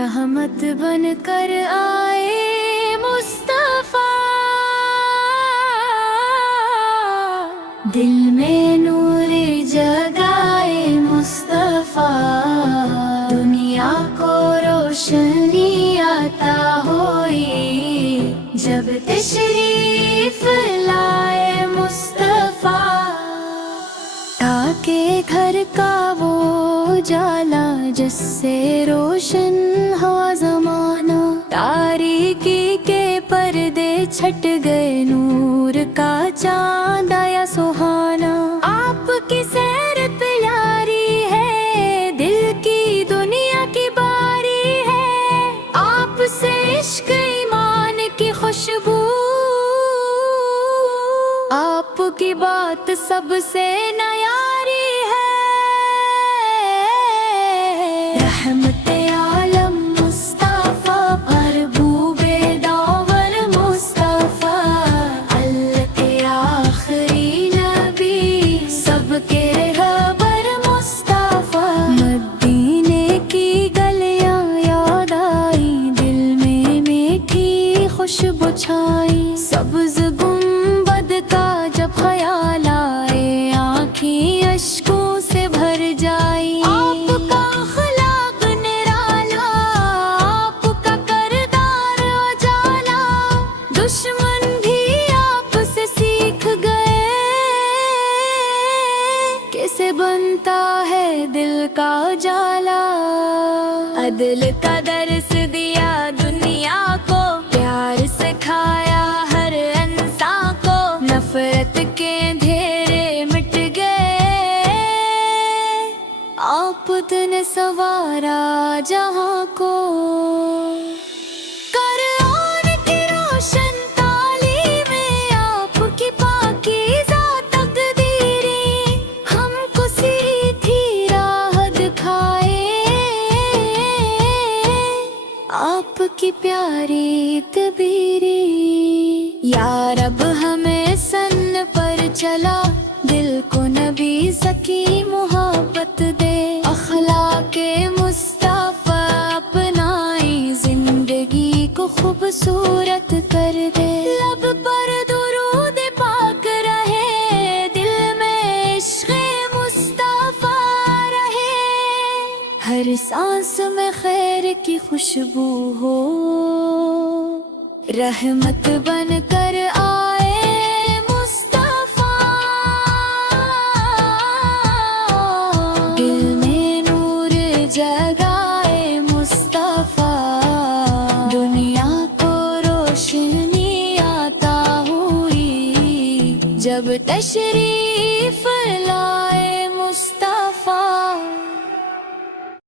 रहमत बन कर आए मुस्तफा, दिल में नूर जगाए मुस्तफा, दुनिया को रोशनी आता हुई जब तशरीफ लाए मुस्तफा। ताके घर का वो उजाला जिससे रोशन हो जमाना, तारीकी के पर्दे छट गए, नूर का चांद आया सुहाना। आपकी सैर प्यारी है, दिल की दुनिया की बारी है, आपसे इश्क ईमान की खुशबू, आपकी बात सबसे न्यारी है। रहमते आलम मुस्तफा, महबूबे दावर मुस्तफा, अल्लाह के आखिरी नबी, सबके रहबर मुस्तफा। मदीने की गलियां याद आई, दिल में मीठी खुशबू छाई, सब्ज गुंबद का जब ख्याल आए, आँखें अश्कों से भर जाई। आपका अखलाक निराला, आपका करदार उजाला, दुश्मन भी आपसे सीख गए, कैसे बनता है दिल का उजाला। अदल का दर्स दिया दुनिया को, प्यार सिखाया हर इंसान को, नफरत के अंधेरे मिट गए, आपने सवारा जहां को। कुरान की रोशन तालीमें, आपकी पाकीज़ा तकदीरें, हमको सीधी राह दिखाए, आपकी प्यारी तबीरी। या रब हमें सन पर चला, दिल को नबी सकी मोहब्बत दे, अखलाके मुस्तफा अपनाई, जिंदगी को खूबसूरत कर दे। लब पर दुरूद पाक रहे, दिल में इश्क़ मुस्तफा रहे, हर सांस में खैर की खुशबू हो, रहमत बन कर आए मुस्तफा, दिल में नूर जगाए मुस्तफा, दुनिया को रोशनी आता हुई जब तशरीफ लाए मुस्तफा।